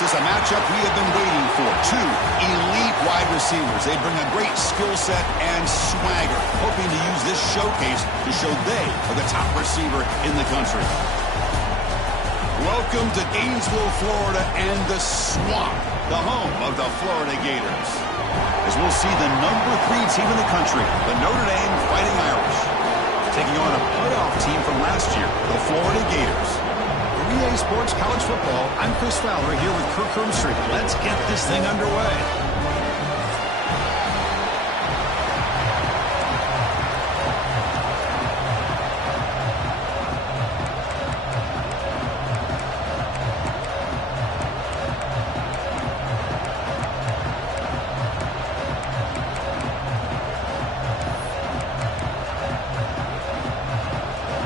This is a matchup we have been waiting for. Two elite wide receivers. They bring a great skill set and swagger, hoping to use this showcase to show they are the top receiver in the country. Welcome to Gainesville, Florida, and the Swamp, the home of the Florida Gators. As we'll see the number 3 team in the country, the Notre Dame Fighting Irish, taking on a playoff team from last year, the Florida Gators. For EA Sports College Football, I'm Chris Fowler here with Kirk Hermstreet. Let's get this thing underway.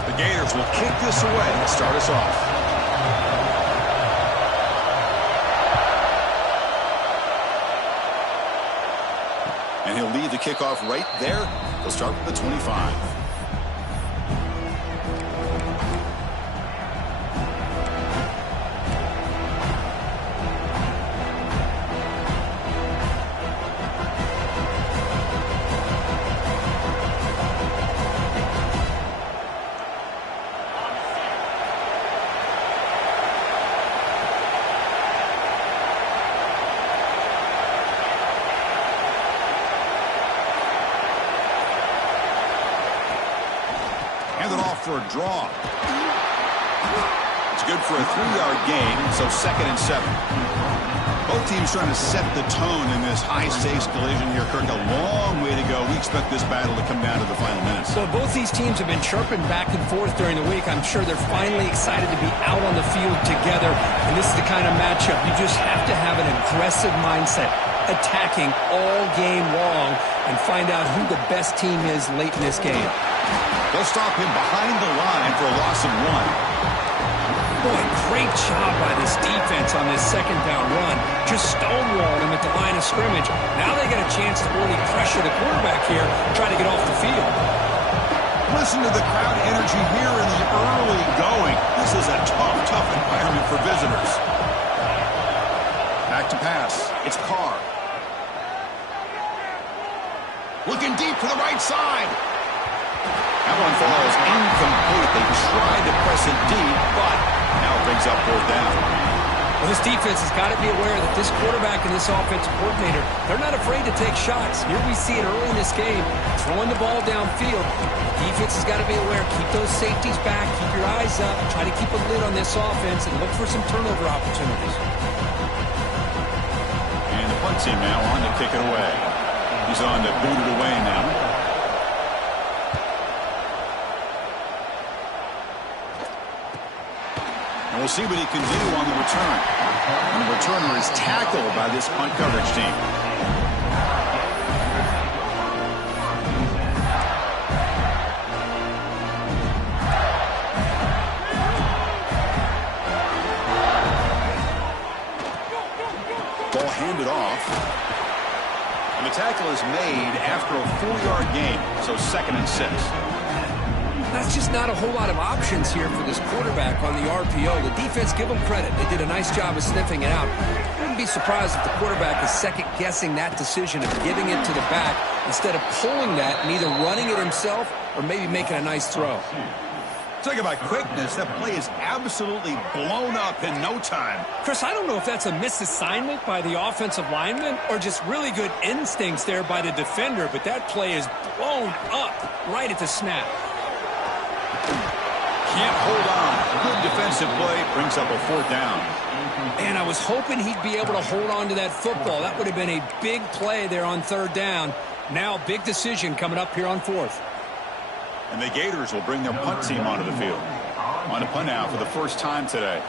The Gators will kick this away and start us off. And he'll lead the kickoff right there. He'll start with the 25. Handed off for a draw. It's good for a 3-yard gain, so 2nd and 7. Both teams trying to set the tone in this high-stakes collision here, Kirk. A long way to go. We expect this battle to come down to the final minutes. Well, both these teams have been chirping back and forth during the week. I'm sure they're finally excited to be out on the field together, and this is the kind of matchup you just have to have an aggressive mindset, attacking all game long, and find out who the best team is late in this game. They'll stop him behind the line for a loss of 1. Boy, great job by this defense on this 2nd down run. Just stonewalled him at the line of scrimmage. Now they get a chance to really pressure the quarterback here, try to get off the field. Listen to the crowd energy here in the early going. This is a tough environment for visitors. Back to pass. It's Carr. Looking deep to the right side. That one falls incomplete. They tried to press it deep, but now it brings up 4th down. Well, this defense has got to be aware that this quarterback and this offensive coordinator, they're not afraid to take shots. Here we see it early in this game, throwing the ball downfield. The defense has got to be aware. Keep those safeties back. Keep your eyes up. Try to keep a lid on this offense and look for some turnover opportunities. And the punt team now on to kick it away. He's on to boot it away now. And we'll see what he can do on the return. And the returner is tackled by this punt coverage team. Ball handed off. And the tackle is made after a 4-yard gain, so 2nd and 6. That's just not a whole lot of options here for this quarterback on the RPO. The defense, give them credit. They did a nice job of sniffing it out. I wouldn't be surprised if the quarterback is second-guessing that decision of giving it to the back instead of pulling that and either running it himself or maybe making a nice throw. Talk about quickness. That play is absolutely blown up in no time. Chris, I don't know if that's a misassignment by the offensive lineman or just really good instincts there by the defender, but that play is blown up right at the snap. Can't hold on. Good defensive play. Brings up a 4th down. And I was hoping he'd be able to hold on to that football. That would have been a big play there on 3rd down. Now, big decision coming up here on 4th. And the Gators will bring their punt team onto the field. On a punt now for the first time today.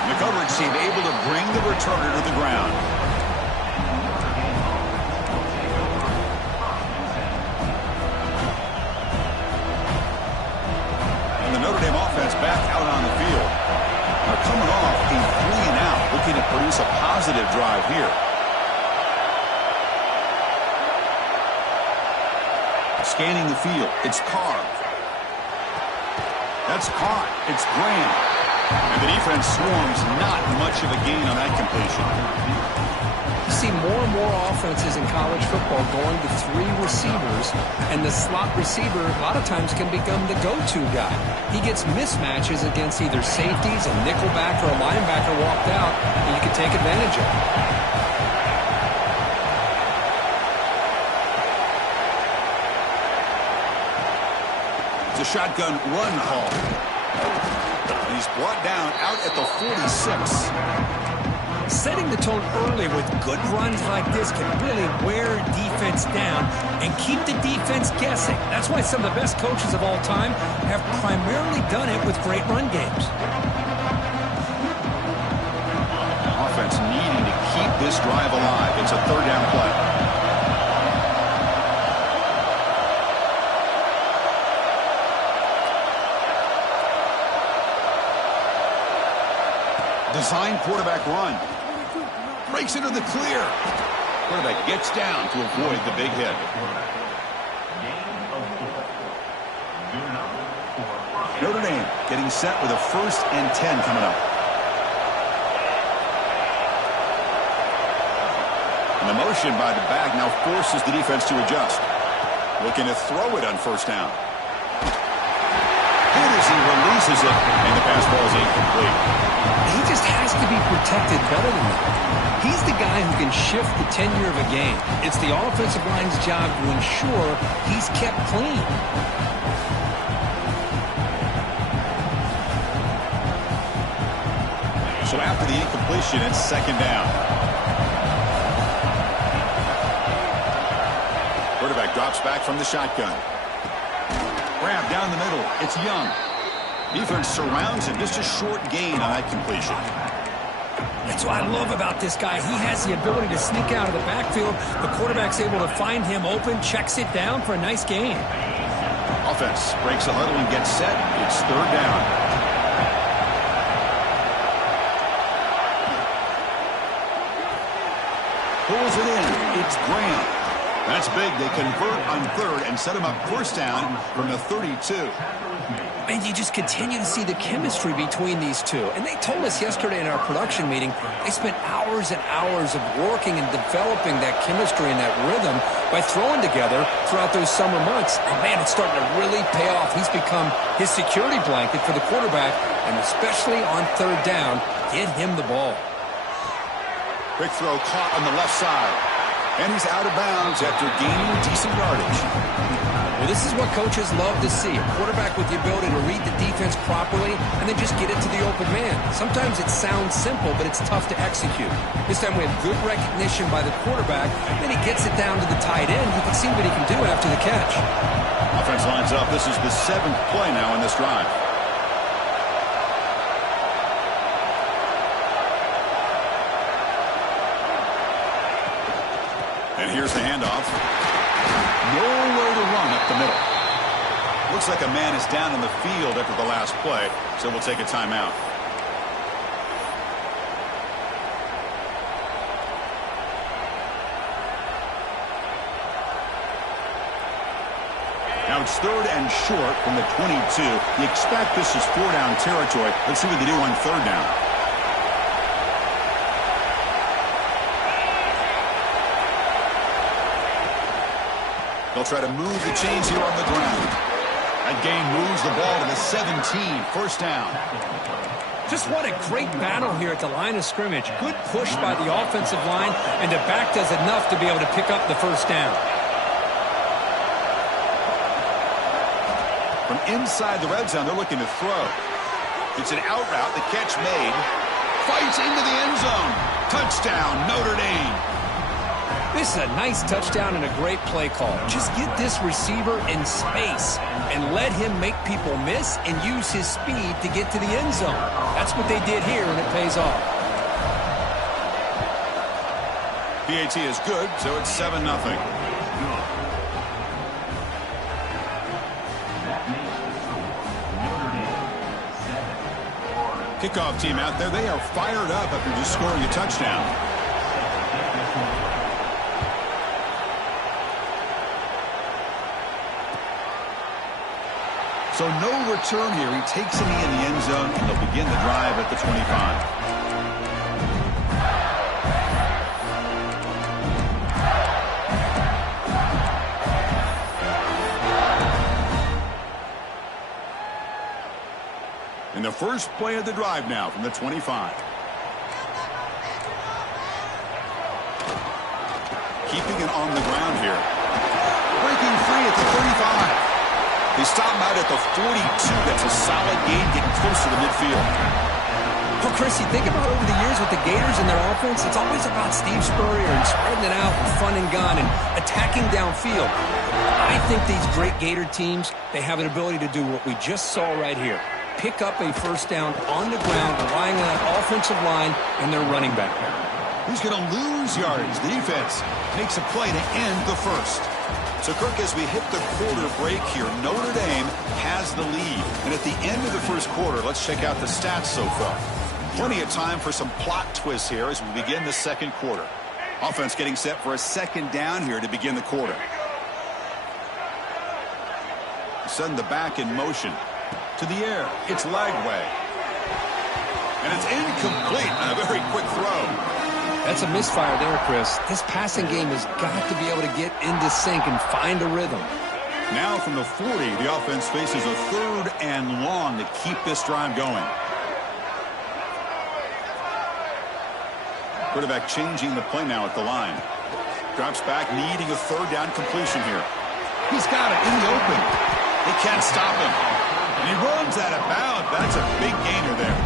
And the coverage team able to bring the returner to the ground. And the Notre Dame offense back out on the field. They're coming off a 3-and-out, looking to produce a positive drive here. Scanning the field. It's Carr. That's caught. It's Graham. And the defense swarms. Not much of a gain on that completion. You see more and more offenses in college football going to 3 receivers, and the slot receiver a lot of times can become the go-to guy. He gets mismatches against either safeties, a nickelback, or a linebacker walked out, and you can take advantage of it. It's a shotgun run call. He's brought down out at the 46. Setting the tone early with good runs like this can really wear defense down and keep the defense guessing. That's why some of the best coaches of all time have primarily done it with great run games. Offense needing to keep this drive alive. It's a 3rd down play. Design quarterback run. Breaks into the clear. Quarterback gets down to avoid the big hit. Notre Dame getting set with a 1st and 10 coming up. And the motion by the back now forces the defense to adjust. Looking to throw it on 1st down. Good as he releases it, and the pass ball is incomplete. He just has to be protected better than that. He's the guy who can shift the tenure of a game. It's the offensive line's job to ensure he's kept clean. So after the incompletion, it's 2nd down. Quarterback drops back from the shotgun. Grab down the middle. It's Young. Defense surrounds him. Just a short gain on that completion. That's what I love about this guy. He has the ability to sneak out of the backfield. The quarterback's able to find him open, checks it down for a nice gain. Offense breaks a huddle and gets set. It's 3rd down. Pulls it in. It's Graham. That's big. They convert on 3rd and set him up 1st down from the 32. And you just continue to see the chemistry between these two. And they told us yesterday in our production meeting, they spent hours and hours of working and developing that chemistry and that rhythm by throwing together throughout those summer months. And, man, it's starting to really pay off. He's become his security blanket for the quarterback, and especially on 3rd down, get him the ball. Quick throw caught on the left side. And he's out of bounds after gaining decent yardage. Well, this is what coaches love to see. A quarterback with the ability to read the defense properly and then just get it to the open man. Sometimes it sounds simple, but it's tough to execute. This time we have good recognition by the quarterback. Then he gets it down to the tight end. You can see what he can do after the catch. Offense lines up. This is the 7th play now in this drive. And here's the handoff. Nowhere to run up the middle. Looks like a man is down in the field after the last play, so we'll take a timeout. Now it's 3rd and short from the 22. You expect this is 4-down territory. Let's see what they do on 3rd down. They'll try to move the chains here on the ground. That gain moves the ball to the 17, 1st down. Just what a great battle here at the line of scrimmage. Good push by the offensive line, and the back does enough to be able to pick up the 1st down. From inside the red zone, they're looking to throw. It's an out route. The catch made. Fights into the end zone. Touchdown, Notre Dame. This is a nice touchdown and a great play call. Just get this receiver in space and let him make people miss and use his speed to get to the end zone. That's what they did here, and it pays off. PAT is good, so it's 7-0. Kickoff team out there, they are fired up after just scoring a touchdown. So no return here. He takes a knee in the end zone, and they'll begin the drive at the 25. And the first play of the drive now from the 25. Keeping it on the ground here. Breaking free at the 35. They stop him out at the 42. That's a solid gain, getting close to the midfield. Well, Chris, you think about over the years with the Gators and their offense, it's always about Steve Spurrier and spreading it out and fun and gun and attacking downfield. I think these great Gator teams, they have an ability to do what we just saw right here. Pick up a first down on the ground, relying on that offensive line and their running back. He's going to lose yards. The defense makes a play to end the first. So, Kirk, as we hit the quarter break here, Notre Dame has the lead. And at the end of the first quarter, let's check out the stats so far. Plenty of time for some plot twists here as we begin the second quarter. Offense getting set for a second down here to begin the quarter. Send the back in motion. To the air. It's Lagway. And it's incomplete on a very quick throw. That's a misfire there, Chris. This passing game has got to be able to get into sync and find a rhythm. Now from the 40, the offense faces a 3rd and long to keep this drive going. Quarterback changing the play now at the line. Drops back, needing a 3rd down completion here. He's got it in the open. They can't stop him. And he runs out of bounds. That's a big gainer there.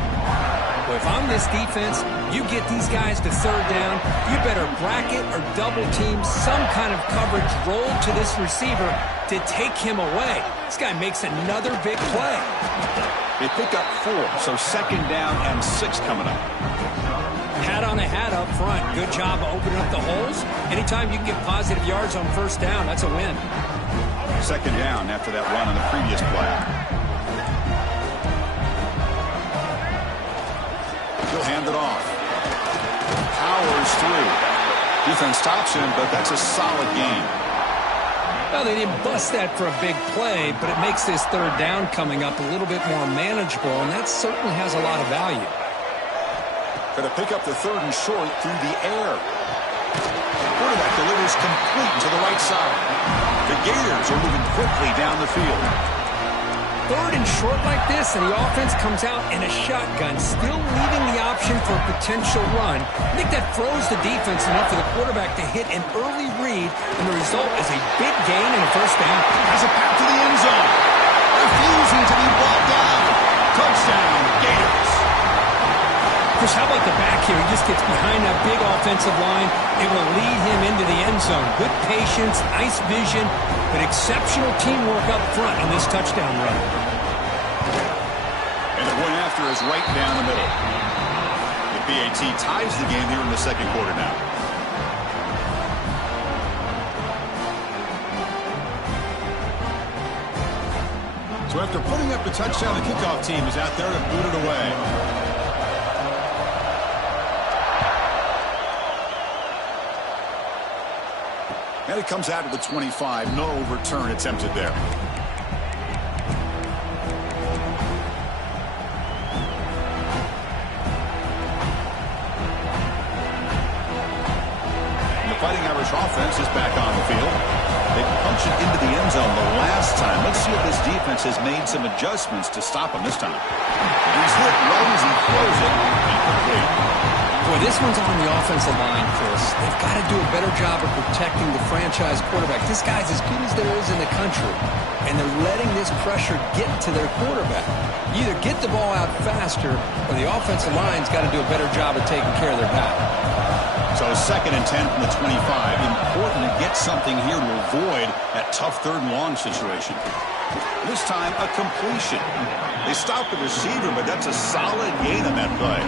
Well, if I'm this defense, you get these guys to 3rd down, you better bracket or double team some kind of coverage roll to this receiver to take him away. This guy makes another big play. They pick up 4, so 2nd down and 6 coming up. Hat on a hat up front. Good job of opening up the holes. Anytime you can get positive yards on 1st down, that's a win. 2nd down after that run on the previous play. He'll hand it off. Powers through. Defense stops him, but that's a solid gain. Well, they didn't bust that for a big play, but it makes this 3rd down coming up a little bit more manageable, and that certainly has a lot of value. Going to pick up the 3rd and short through the air. Quarterback delivers complete to the right side. The Gators are moving quickly down the field. 3rd and short like this, and the offense comes out in a shotgun, still leaving the option for a potential run. I think that throws the defense enough for the quarterback to hit an early read, and the result is a big gain and a 1st down. Has a path to the end zone. Refusing to be brought down. Touchdown, Gators. Chris, how about the back here? He just gets behind that big offensive line. It will lead him into the end zone. Good patience, nice vision, but exceptional teamwork up front on this touchdown run. And the point after is right down the middle. The BAT ties the game here in the second quarter now. So after putting up the touchdown, the kickoff team is out there to boot it away. And it comes out to the 25. No return attempted there. And the Fighting Irish offense is back on the field. They punch it into the end zone the last time. Let's see if this defense has made some adjustments to stop him this time. And he's hit right as he throws it. Incomplete. Boy, this one's on the offensive line, Chris. They've got to do a better job of protecting the franchise quarterback. This guy's as good as there is in the country, and they're letting this pressure get to their quarterback. You either get the ball out faster, or the offensive line's got to do a better job of taking care of their guy. So 2nd and 10 from the 25. Important to get something here to avoid that tough 3rd and long situation. This time, a completion. They stopped the receiver, but that's a solid gain on that play.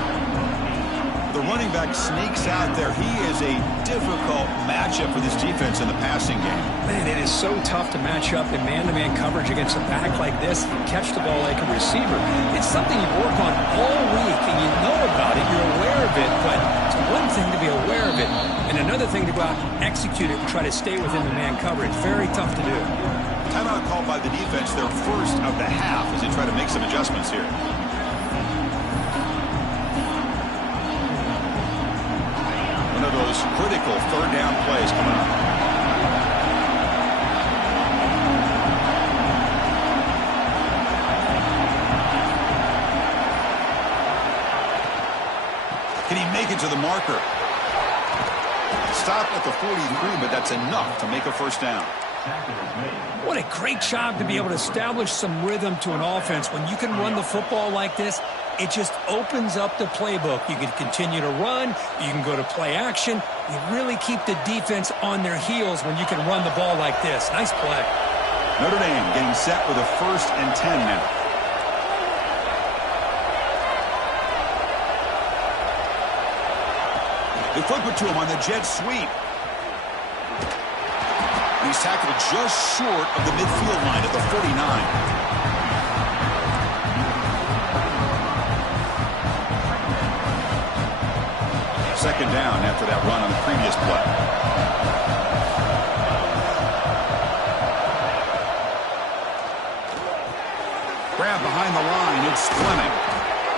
The running back sneaks out there. He is a difficult matchup for this defense in the passing game. Man, it is so tough to match up in man-to-man coverage against a back like this and catch the ball like a receiver. It's something you work on all week, and you know about it. You're aware of it, but it's one thing to be aware of it, and another thing to go out and execute it and try to stay within the man coverage. Very tough to do. Timeout called by the defense, their first of the half, as they try to make some adjustments here. One of those critical third down plays coming up. Can he make it to the marker? Stop at the 43, but that's enough to make a first down. What a great job to be able to establish some rhythm to an offense. When you can run the football like this, it just opens up the playbook. You can continue to run. You can go to play action. You really keep the defense on their heels when you can run the ball like this. Nice play. Notre Dame getting set with a 1st and 10 now. They flip it to him on the jet sweep. He's tackled just short of the midfield line at the 49. Second down after that run on the previous play. Grab behind the line. It's Fleming.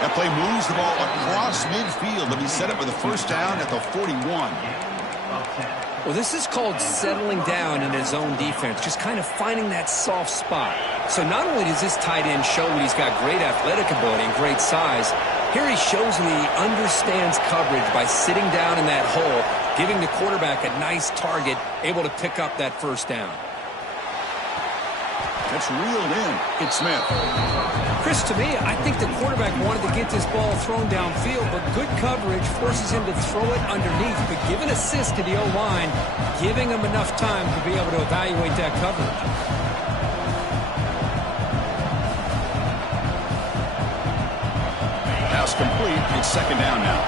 That play moves the ball across midfield to be set up with a first down at the 41. Well, this is called settling down in his own defense, just kind of finding that soft spot. So not only does this tight end show that he's got great athletic ability and great size, here he shows that he understands coverage by sitting down in that hole, giving the quarterback a nice target, able to pick up that first down. That's reeled in. It's Smith. Chris, to me, I think the quarterback wanted to get this ball thrown downfield, but good coverage forces him to throw it underneath. But give an assist to the O-line, giving him enough time to be able to evaluate that coverage. Pass complete. It's second down now.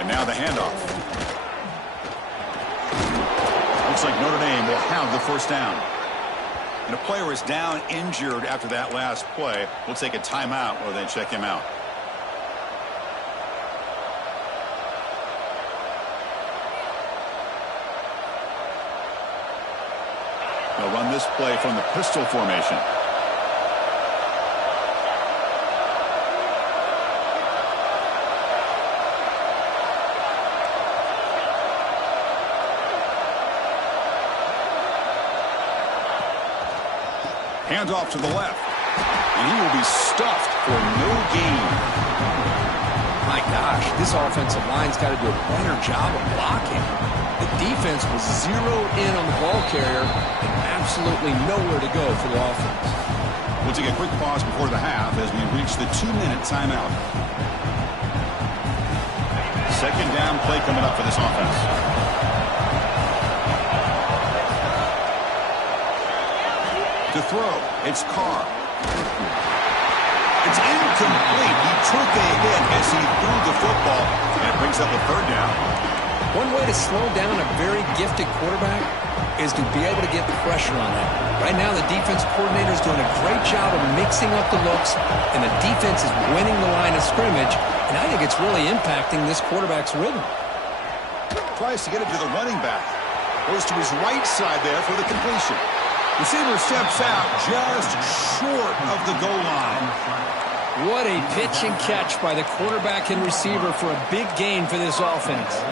And now the handoff. Looks like Notre Dame will have the first down. And a player is down injured after that last play. We'll take a timeout while they check him out. They'll run this play from the pistol formation. Hands off to the left. And he will be stuffed for no gain. My gosh, this offensive line's got to do a better job of blocking. The defense was zeroed in on the ball carrier and absolutely nowhere to go for the offense. We'll take a quick pause before the half as we reach the 2-minute timeout. Second down play coming up for this offense. To throw, it's Carr. It's incomplete. He took a hit as he threw the football, and it brings up a third down. One way to slow down a very gifted quarterback is to be able to get pressure on him. Right now, the defense coordinator is doing a great job of mixing up the looks, and the defense is winning the line of scrimmage, and I think it's really impacting this quarterback's rhythm. Tries to get it to the running back. Goes to his right side there for the completion. Receiver steps out just short of the goal line. What a pitch and catch by the quarterback and receiver for a big gain for this offense.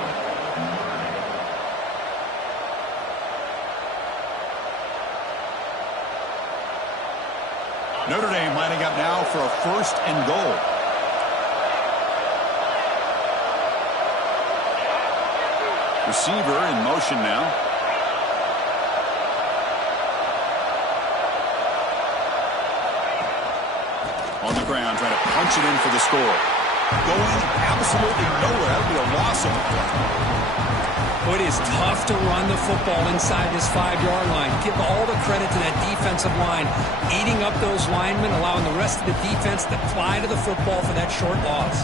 Notre Dame lining up now for a 1st and goal. Receiver in motion now. On the ground, trying to punch it in for the score. Going absolutely nowhere. That would be a loss of the play. It is tough to run the football inside this 5-yard line. Give all the credit to that defensive line, eating up those linemen, allowing the rest of the defense to fly to the football for that short loss.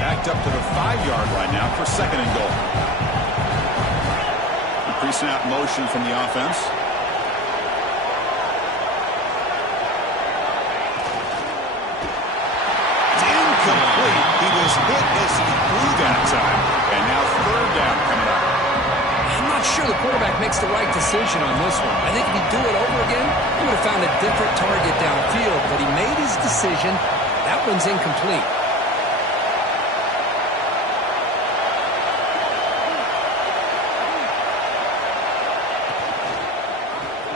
Backed up to the 5-yard line now for 2nd and goal. Pre-snap motion from the offense. Complete. that time. And now third down coming up. I'm not sure the quarterback makes the right decision on this one. I think if he'd do it over again, he would have found a different target downfield. But he made his decision. That one's incomplete.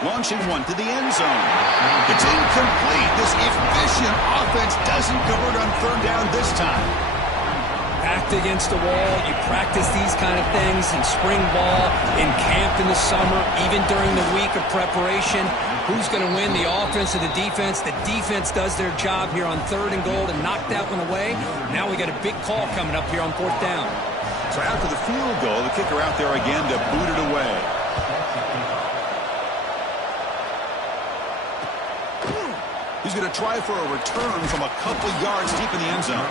Launching one to the end zone. It's incomplete. This efficient offense doesn't convert on third down this time. Backed against the wall. You practice these kind of things in spring ball, in camp in the summer, even during the week of preparation. Who's going to win, the offense or the defense? The defense does their job here on 3rd and goal to knock that one away. Now we got a big call coming up here on 4th down. So after the field goal, the kicker out there again to boot it away. He's going to try for a return from a couple yards deep in the end zone.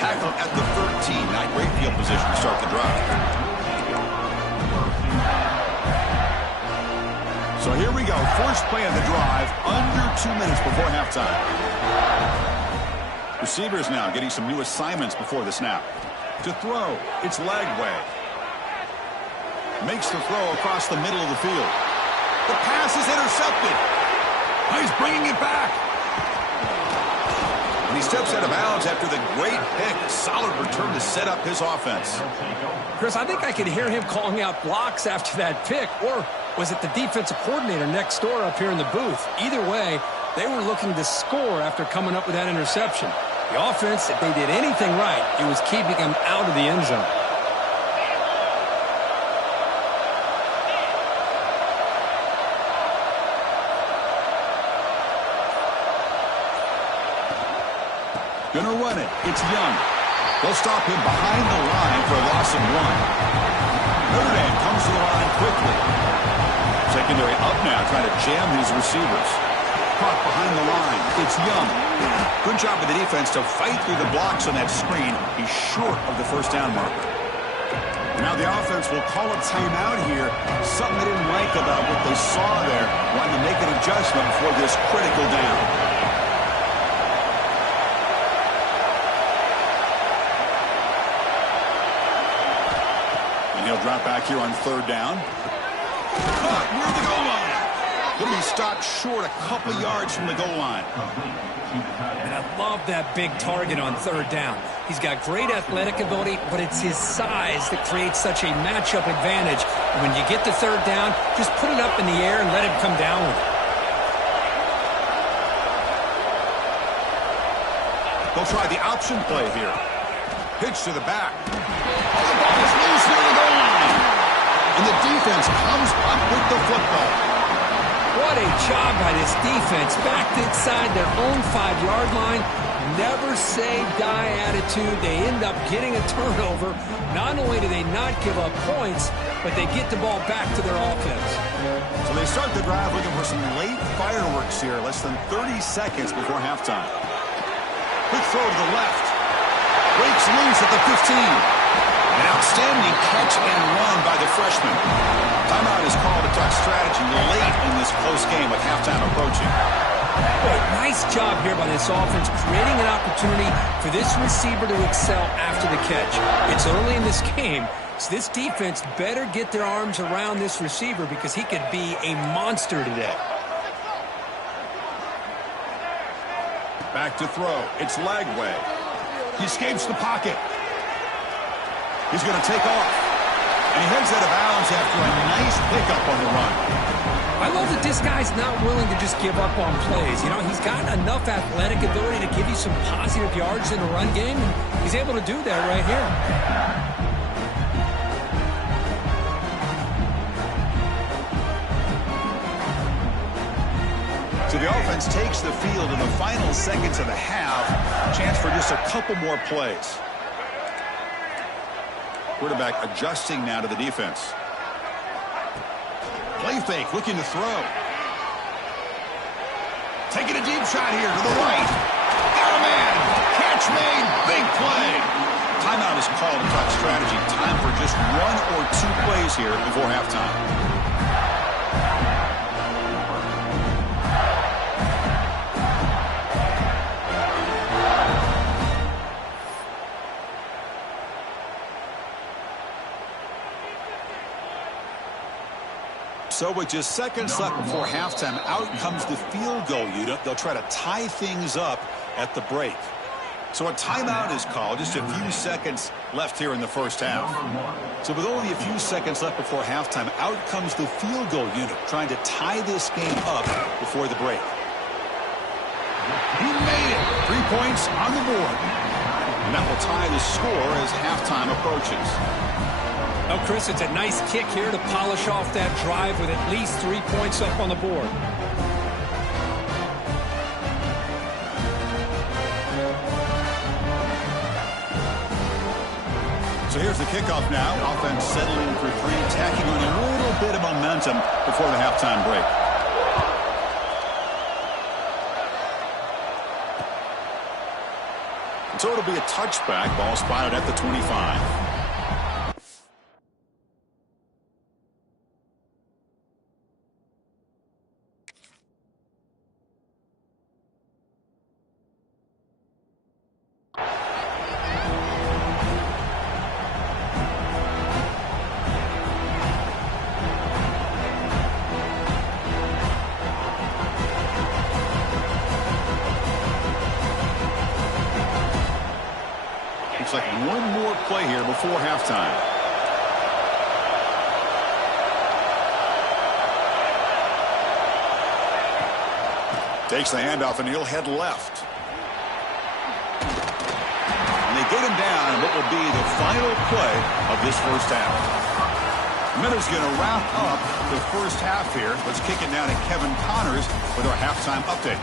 Tackle at the 13. Not great field position to start the drive. So here we go. First play of the drive, under 2 minutes before halftime. Receivers now getting some new assignments before the snap. To throw, it's Lagway. Makes the throw across the middle of the field. The pass is intercepted. He's bringing it back. And he steps out of bounds after the great pick. Solid return to set up his offense. Chris, I think I could hear him calling out blocks after that pick. Or was it the defensive coordinator next door up here in the booth? Either way, they were looking to score after coming up with that interception. The offense, if they did anything right, it was keeping them out of the end zone. Gonna run it. It's Young. They'll stop him behind the line for a loss of 1. Notre Dame comes to the line quickly. Secondary up now, trying to jam these receivers. Caught behind the line. It's Young. Good job of the defense to fight through the blocks on that screen. He's short of the first down marker. Now the offense will call a timeout here. Something they didn't like about what they saw there. Wanting to make an adjustment for this critical down. He'll drop back here on 3rd down. Caught near the goal line. He'll be stopped short a couple yards from the goal line. And I love that big target on 3rd down. He's got great athletic ability, but it's his size that creates such a matchup advantage. And when you get to 3rd down, just put it up in the air and let him come down with it. They'll try the option play here. Pitch to the back. Oh, the ball is loose near the goal line. And the defense comes up with the football. What a job by this defense. Backed inside their own 5-yard line. Never say die attitude. They end up getting a turnover. Not only do they not give up points, but they get the ball back to their offense. So they start the drive looking for some late fireworks here. Less than 30 seconds before halftime. Quick throw to the left. Breaks loose at the 15. An outstanding catch and run by the freshman. Timeout is called to talk strategy late in this close game with halftime approaching. Nice job here by this offense, creating an opportunity for this receiver to excel after the catch. It's early in this game, so this defense better get their arms around this receiver because he could be a monster today. Back to throw. It's Lagway. He escapes the pocket. He's going to take off. And he heads out of bounds after a nice pickup on the run. I love that this guy's not willing to just give up on plays. You know, he's got enough athletic ability to give you some positive yards in the run game, and he's able to do that right here. So the offense takes the field in the final seconds of the half. Chance for just a couple more plays. Quarterback adjusting now to the defense. Play fake, looking to throw. Taking a deep shot here to the right. Got a man. Catch made. Big play. Timeout is called to talk strategy. Time for just 1 or 2 plays here before halftime. So with just seconds left before halftime, out comes the field goal unit. They'll try to tie things up at the break. So a timeout is called. Just a few seconds left here in the first half. So with only a few seconds left before halftime, out comes the field goal unit trying to tie this game up before the break. He made it. 3 points on the board. And that will tie the score as halftime approaches. Oh, Chris, it's a nice kick here to polish off that drive with at least 3 points up on the board. So here's the kickoff now. Offense settling for three, tacking on a little bit of momentum before the halftime break. So it'll be a touchback. Ball spotted at the 25. Looks like one more play here before halftime. Takes the handoff and he'll head left. And they get him down in what will be the final play of this first half. Miller's going to wrap up the first half here. Let's kick it down to Kevin Connors with our halftime update.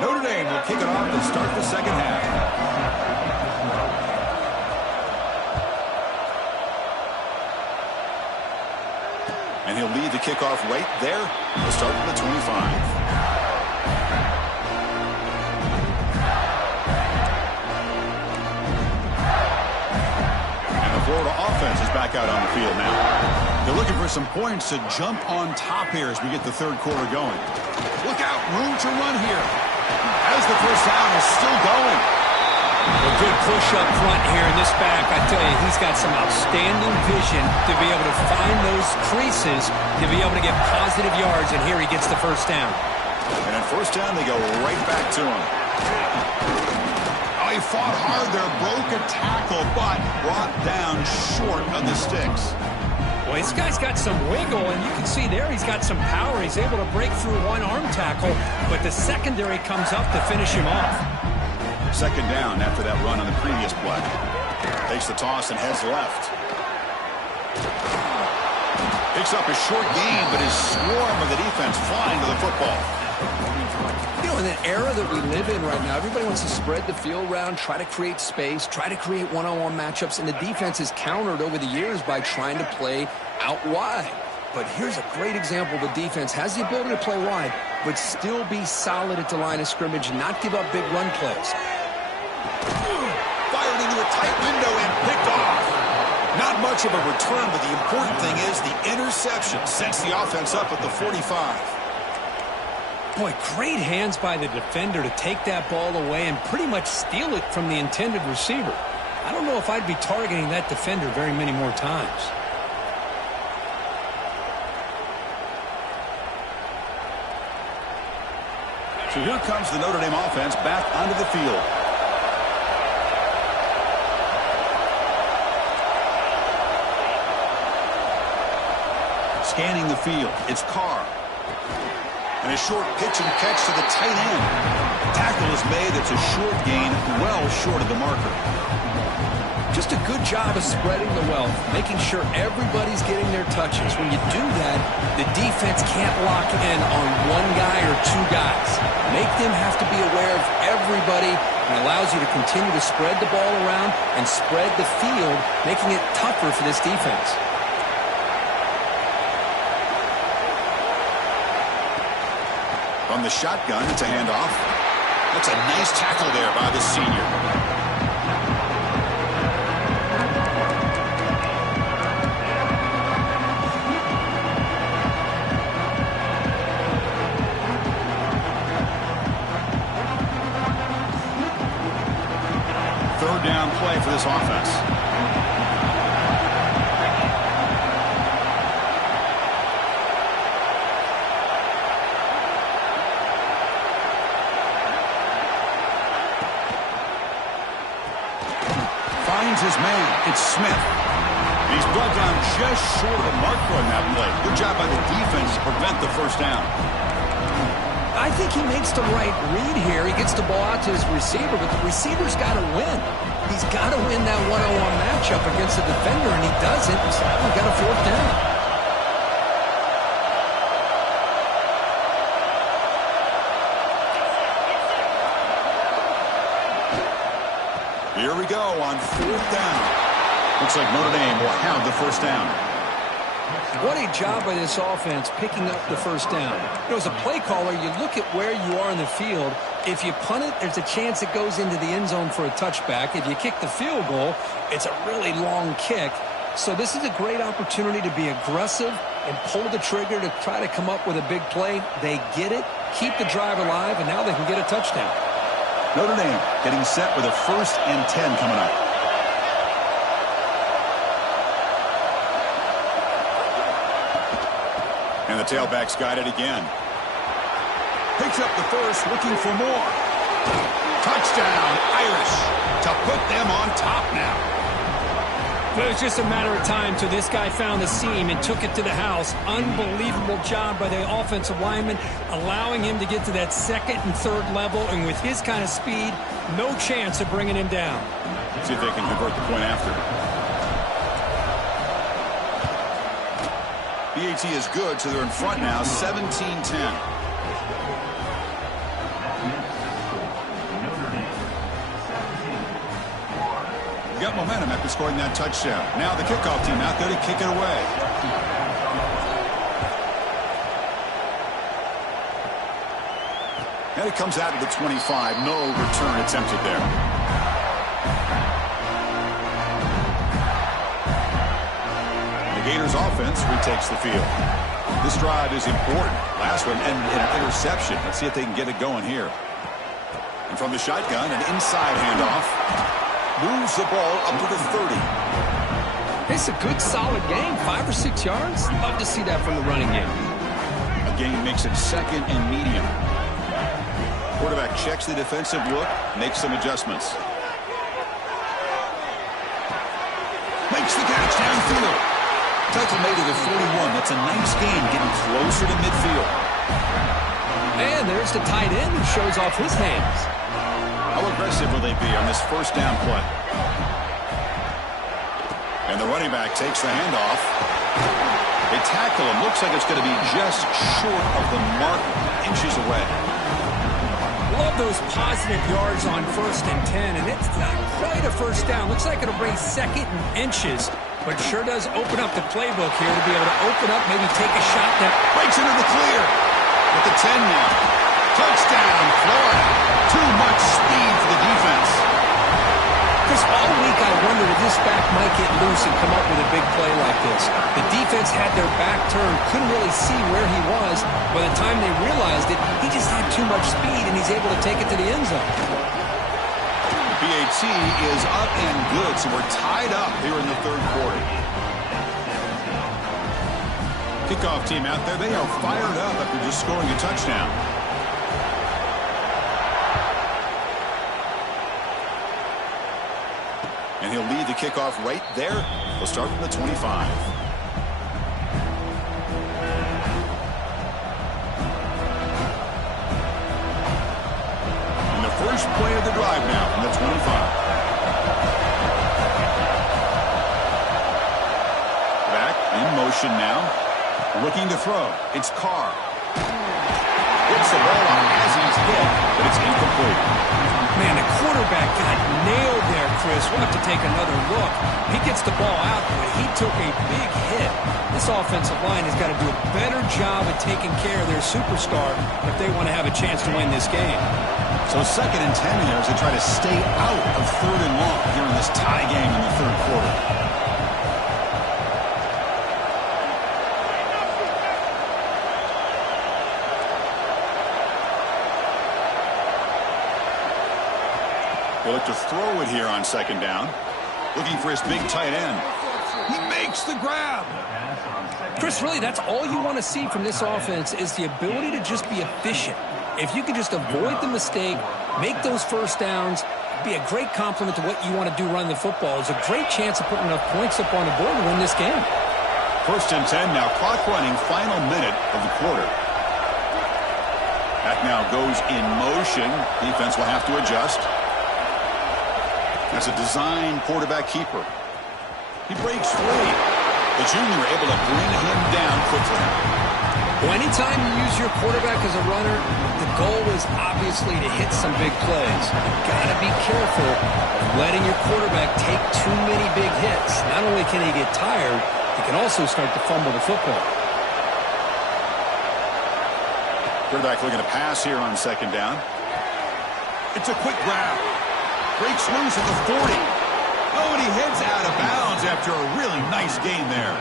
Notre Dame will kick it off to start the second half. And he'll lead the kickoff right there. We'll start from the 25. And the Florida offense is back out on the field now. They're looking for some points to jump on top here as we get the third quarter going. Look out, room to run here. As the first down is still going. A good push up front here in this back. I tell you, he's got some outstanding vision to be able to find those creases, to be able to get positive yards, and here he gets the first down. And at first down, they go right back to him. Oh, he fought hard there, broke a tackle, but brought down short of the sticks. Well, this guy's got some wiggle, and you can see there he's got some power. He's able to break through one arm tackle, but the secondary comes up to finish him off. Second down after that run on the previous play. Takes the toss and heads left. Picks up a short gain, but his swarm of the defense flying to the football. You know, in that era that we live in right now, everybody wants to spread the field around, try to create space, try to create one-on-one matchups, and the defense is countered over the years by trying to play out wide. But here's a great example. The defense has the ability to play wide, but still be solid at the line of scrimmage and not give up big run plays. Fired into a tight window and picked off. Not much of a return, but the important thing is the interception sets the offense up at the 45. Boy, great hands by the defender to take that ball away and pretty much steal it from the intended receiver. I don't know if I'd be targeting that defender very many more times. So here comes the Notre Dame offense back onto the field. Scanning the field, it's Carr. And a short pitch and catch to the tight end. Tackle is made. It's a short gain, well short of the marker. Just a good job of spreading the wealth, making sure everybody's getting their touches. When you do that, the defense can't lock in on one guy or two guys. Make them have to be aware of everybody, and allows you to continue to spread the ball around and spread the field, making it tougher for this defense. From the shotgun, it's a handoff. That's a nice tackle there by the senior. Third down play for this offense. finds his man. It's Smith. He's brought down just short of the marker on that play. Good job by the defense to prevent the first down. I think he makes the right read here. He gets the ball out to his receiver, but the receiver's got to win. He's got to win that one-on-one matchup against the defender, and he doesn't. So we've got a fourth down. Here we go on fourth down. Looks like Notre Dame will have the first down. What a job by this offense picking up the first down. You know, as a play caller, you look at where you are in the field. If you punt it, there's a chance it goes into the end zone for a touchback. If you kick the field goal, it's a really long kick. So this is a great opportunity to be aggressive and pull the trigger to try to come up with a big play. They get it, keep the drive alive, and now they can get a touchdown. Notre Dame getting set with a 1st and 10 coming up. And the tailback's got it again. Picks up the first, looking for more. Touchdown, Irish, to put them on top now. But it was just a matter of time till this guy found the seam and took it to the house. Unbelievable job by the offensive lineman, allowing him to get to that 2nd and 3rd level. And with his kind of speed, no chance of bringing him down. See if they can convert the point after. BAT is good, so they're in front now, 17-10. Got momentum after scoring that touchdown. Now the kickoff team out there to kick it away. And it comes out of the 25. No return attempted there. The Gators offense retakes the field. This drive is important. Last one ended in an interception. Let's see if they can get it going here. And from the shotgun, an inside handoff. Moves the ball up to the 30. It's a good, solid game. 5 or 6 yards. Love to see that from the running game. A gain makes it 2nd and medium. Quarterback checks the defensive look, makes some adjustments. Makes the catch downfield. Tackle made to the 41. That's a nice gain, getting closer to midfield. And there's the tight end who shows off his hands. How aggressive will they be on this first down play? And the running back takes the handoff. They tackle him. Looks like it's going to be just short of the mark, inches away. Love those positive yards on 1st and 10, and it's not quite a first down. Looks like it'll bring 2nd and inches, but sure does open up the playbook here to be able to open up, maybe take a shot that breaks into the clear. At the 10 now. Touchdown, Florida. Too much speed for the defense. Chris, all week I wondered if this back might get loose and come up with a big play like this. The defense had their back turned, couldn't really see where he was. By the time they realized it, he just had too much speed, and he's able to take it to the end zone. BAT is up and good, so we're tied up here in the 3rd quarter. Kickoff team out there, they are fired up after just scoring a touchdown. And he'll lead the kickoff right there. He'll start from the 25. And the first play of the drive now from the 25. Back in motion now. Looking to throw. It's Carr. Gets the ball on as he's hit, but it's incomplete. Man, the quarterback got nailed there, Chris. We'll have to take another look. He gets the ball out, but he took a big hit. This offensive line has got to do a better job of taking care of their superstar if they want to have a chance to win this game. So 2nd and 10 here as they try to stay out of 3rd and long here in this tie game in the 3rd quarter. He'll look to throw it here on 2nd down. Looking for his big tight end. He makes the grab. Chris, really, that's all you want to see from this offense is the ability to just be efficient. If you can just avoid the mistake, make those first downs, be a great compliment to what you want to do running the football. It's a great chance of putting enough points up on the board to win this game. 1st and 10 now. Clock running. Final minute of the quarter. That now goes in motion. Defense will have to adjust. That's a design quarterback keeper. He breaks free. The junior able to bring him down quickly. Well, anytime you use your quarterback as a runner, the goal is obviously to hit some big plays. You've got to be careful of letting your quarterback take too many big hits. Not only can he get tired, he can also start to fumble the football. Quarterback looking to pass here on 2nd down. It's a quick grab. Breaks loose at the 40. Oh, and he heads out of bounds after a really nice gain there.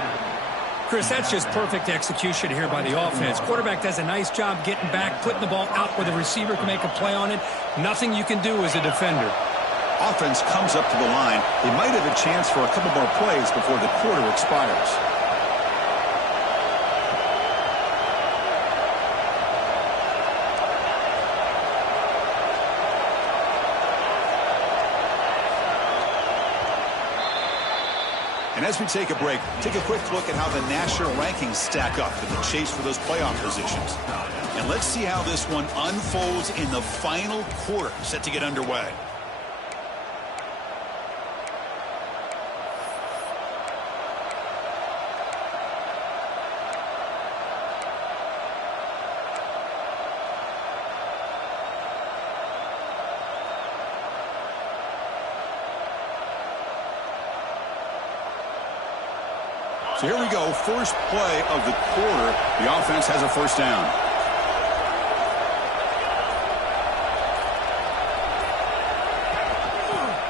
Chris, that's just perfect execution here by the offense. Quarterback does a nice job getting back, putting the ball out where the receiver can make a play on it. Nothing you can do as a defender. Offense comes up to the line. They might have a chance for a couple more plays before the quarter expires. And as we take a break, take a quick look at how the national rankings stack up in the chase for those playoff positions. And let's see how this one unfolds in the final quarter, set to get underway. So here we go, first play of the quarter. The offense has a 1st down.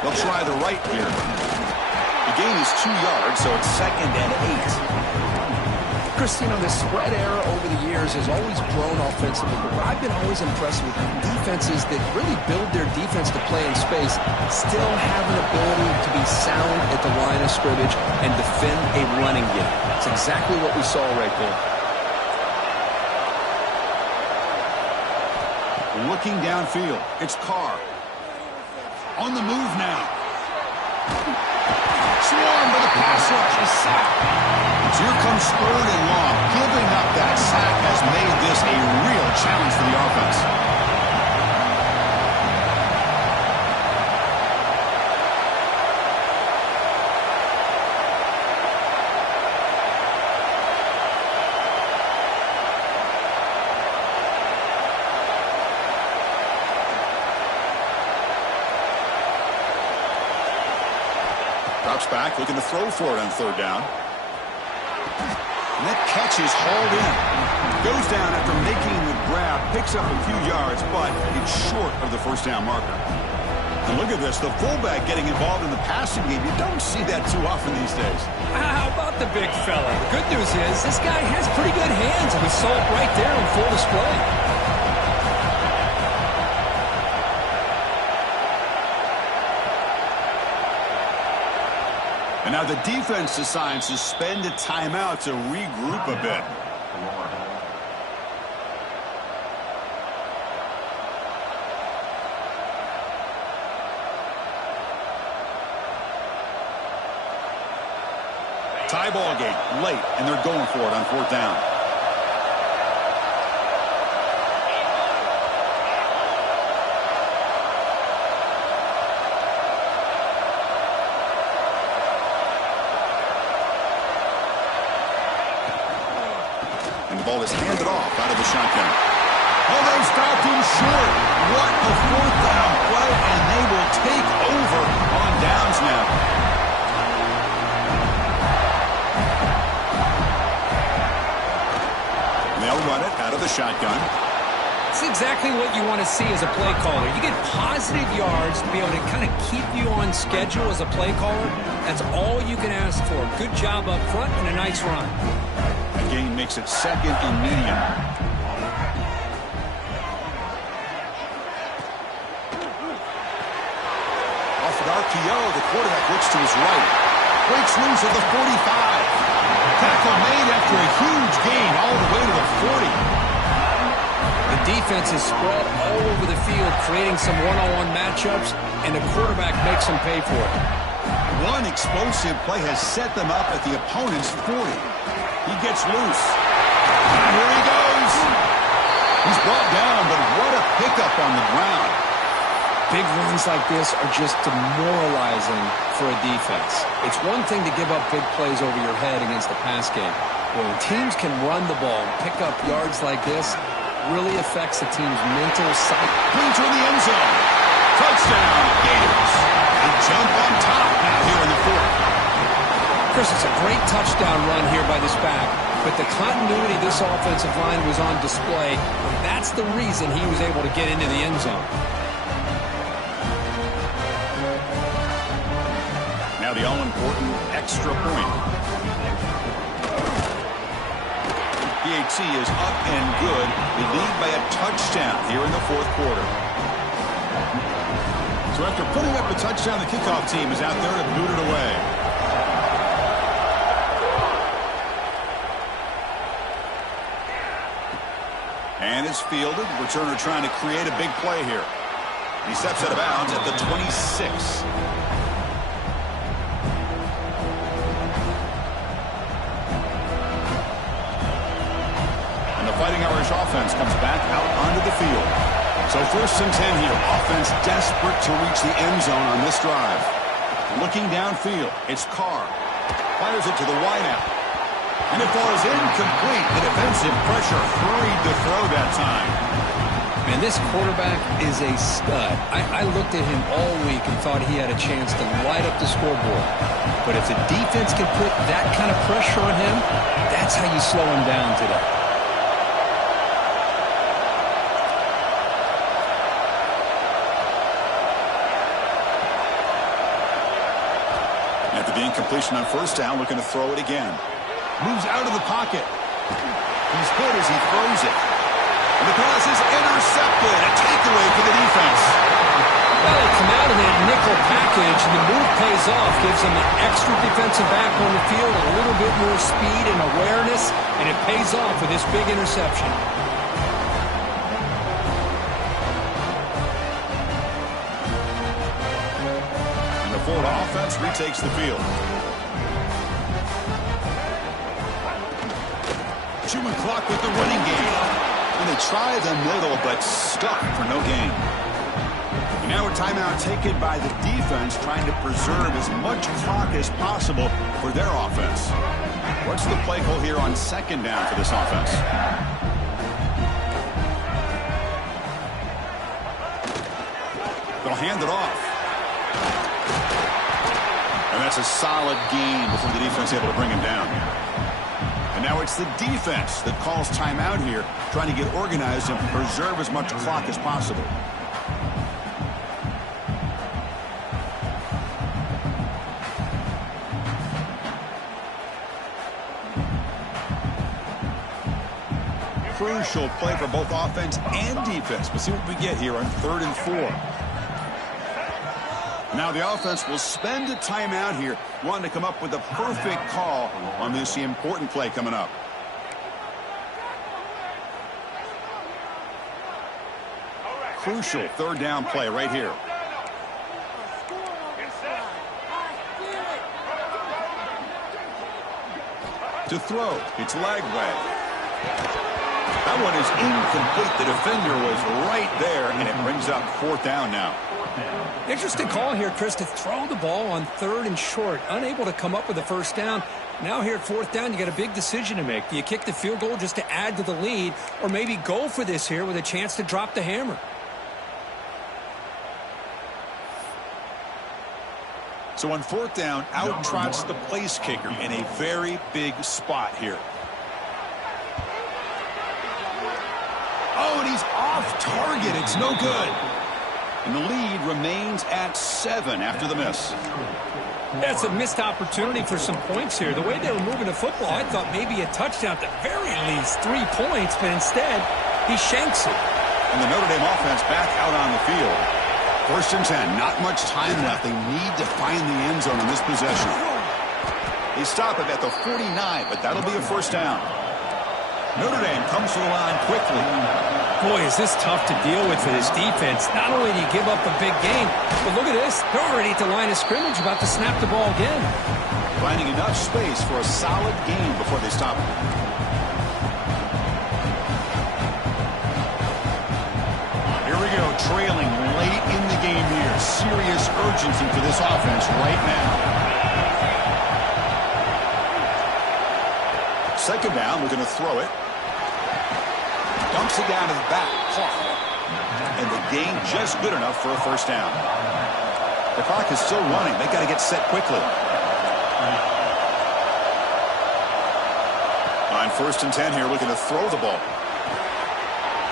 They'll try the right here. The gain is 2 yards, so it's 2nd and 8. Chris, the spread era over the years has always grown offensively, but I've been always impressed with defenses that really build their defense to play in space, still have an ability to be sound at the line of scrimmage and defend a running game. It's exactly what we saw right there. Looking downfield, it's Carr. On the move now. Swarmed by the pass rush. A sack. Here comes 3rd and long. Giving up that sack has made this a real challenge for the offense. Drops back, looking to throw for it on 3rd down. And that catch is hauled in. Goes down after making the grab, picks up a few yards, but it's short of the 1st down marker. And look at this, the fullback getting involved in the passing game. You don't see that too often these days. How about the big fella? The good news is this guy has pretty good hands, and we saw it right there on full display. And now the defense decides to spend a timeout to regroup a bit. Tie ball game late, and they're going for it on 4th down. Ball is handed off out of the shotgun. Oh, they stopped him short. What a 4th down play, and they will take over on downs now. And they'll run it out of the shotgun. It's exactly what you want to see as a play caller. You get positive yards to be able to kind of keep you on schedule as a play caller. That's all you can ask for. Good job up front and a nice run. Gain makes it 2nd and medium. Off an RPO, the quarterback looks to his right. Breaks loose at the 45. Tackle made after a huge gain all the way to the 40. The defense is spread all over the field, creating some one-on-one matchups, and the quarterback makes them pay for it. One explosive play has set them up at the opponent's 40. He gets loose. And here he goes. He's brought down, but what a pickup on the ground. Big runs like this are just demoralizing for a defense. It's one thing to give up big plays over your head against the pass game. But when teams can run the ball and pick up yards like this, it really affects the team's mental psyche. Clean to the end zone. Touchdown, Gators. They jump on top now here in the fourth. Chris, it's a great touchdown run here by this back. But the continuity of this offensive line was on display, and that's the reason he was able to get into the end zone. Now the all-important extra point. PAT is up and good. They lead by a touchdown here in the fourth quarter. So after putting up a touchdown, the kickoff team is out there to boot it away. And it's fielded. Returner trying to create a big play here. He steps out of bounds at the 26. Fighting Irish offense comes back out onto the field. So 1st and 10 here. Offense desperate to reach the end zone on this drive. Looking downfield, it's Carr. Fires it to the wideout. And it falls incomplete. The defensive pressure hurried to throw that time. Man, this quarterback is a stud. I looked at him all week and thought he had a chance to light up the scoreboard. But if the defense can put that kind of pressure on him, that's how you slow him down today. After the incompletion on 1st down, looking to throw it again. Moves out of the pocket. He's hit as he throws it. And the pass is intercepted. A takeaway for the defense. Well, they come out in that nickel package, and the move pays off. Gives them an extra defensive back on the field, a little bit more speed and awareness, and it pays off with this big interception. Ford offense retakes the field. Chewing clock with the running game. And they try the middle, but stuck for no gain. And now a timeout taken by the defense, trying to preserve as much clock as possible for their offense. What's the play call here on 2nd down for this offense? They'll hand it off. And that's a solid gain before the defense able to bring him down. And now it's the defense that calls timeout here, trying to get organized and preserve as much clock as possible. Crucial play for both offense and defense. We'll see what we get here on 3rd and 4. Now the offense will spend a timeout here, wanting to come up with a perfect call on this important play coming up. Crucial 3rd down play right here. To throw, it's Lagway. That one is incomplete. The defender was right there, and it brings up 4th down now. Interesting call here, Chris, to throw the ball on 3rd and short. Unable to come up with a 1st down. Now here at 4th down, you got a big decision to make. Do you kick the field goal just to add to the lead, or maybe go for this here with a chance to drop the hammer? So on 4th down, out trots the place kicker in a very big spot here. Oh, and he's off target. It's no good. And the lead remains at 7 after the miss. That's a missed opportunity for some points here. The way they were moving the football, I thought maybe a touchdown at the very least, 3 points, but instead he shanks it. And the Notre Dame offense back out on the field. 1st and 10, not much time left. They need to find the end zone in this possession. They stop it at the 49, but that'll be a 1st down. Notre Dame comes to the line quickly. Boy, is this tough to deal with for this defense. Not only do you give up a big gain, but look at this. They're already at the line of scrimmage, about to snap the ball again. Finding enough space for a solid gain before they stop it. Here we go, trailing late in the game here. Serious urgency for this offense right now. Second down, we're going to throw it. Dumps it down to the back. And the gain just good enough for a first down. The clock is still running. They got to get set quickly. On 1st and 10 here, looking to throw the ball.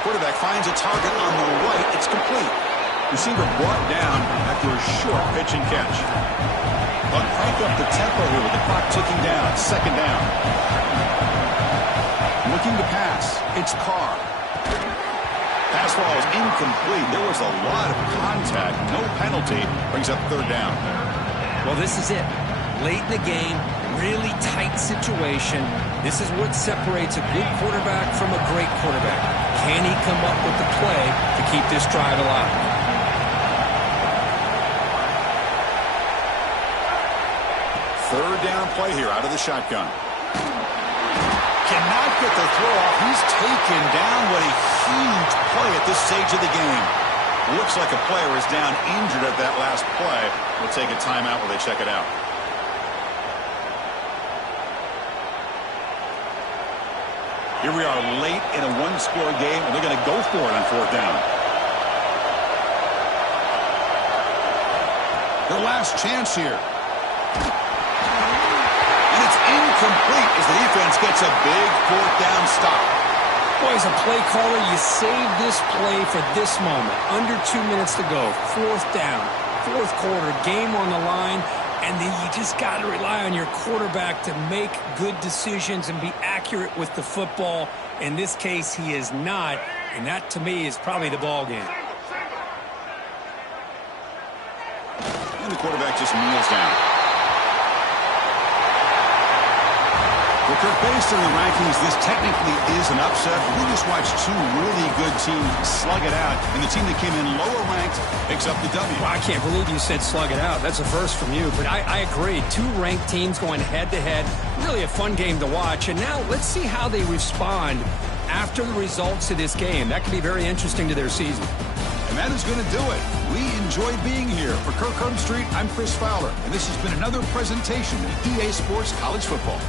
Quarterback finds a target on the right. It's complete. Receiver brought down after a short pitch and catch. But crank up the tempo here with the clock ticking down. Second down. Looking to pass. It's Carr. Pass ball is incomplete. There was a lot of contact. No penalty. Brings up third down. Well, this is it. Late in the game, really tight situation. This is what separates a good quarterback from a great quarterback. Can he come up with the play to keep this drive alive? Third down play here out of the shotgun. Cannot get the throw off. He's taken down. What a huge play at this stage of the game. Looks like a player is down injured at that last play. We'll take a timeout while they check it out. Here we are late in a one-score game, and they're going to go for it on fourth down. Their last chance here. And it's incomplete as the defense gets a big fourth down stop. Boy, as a play caller, you save this play for this moment. Under 2 minutes to go. Fourth down. Fourth quarter. Game on the line. And then you just got to rely on your quarterback to make good decisions and be accurate with the football. In this case, he is not. And that, to me, is probably the ball game. And the quarterback just kneels down. Well, based on the rankings, this technically is an upset. We just watched two really good teams slug it out, and the team that came in lower ranked picks up the W. Well, I can't believe you said slug it out. That's a first from you, but I agree. Two ranked teams going head-to-head. Really a fun game to watch. And now let's see how they respond after the results of this game. That could be very interesting to their season. And that is going to do it. We enjoyed being here. For Kirk Street, I'm Chris Fowler, and this has been another presentation of EA Sports College Football.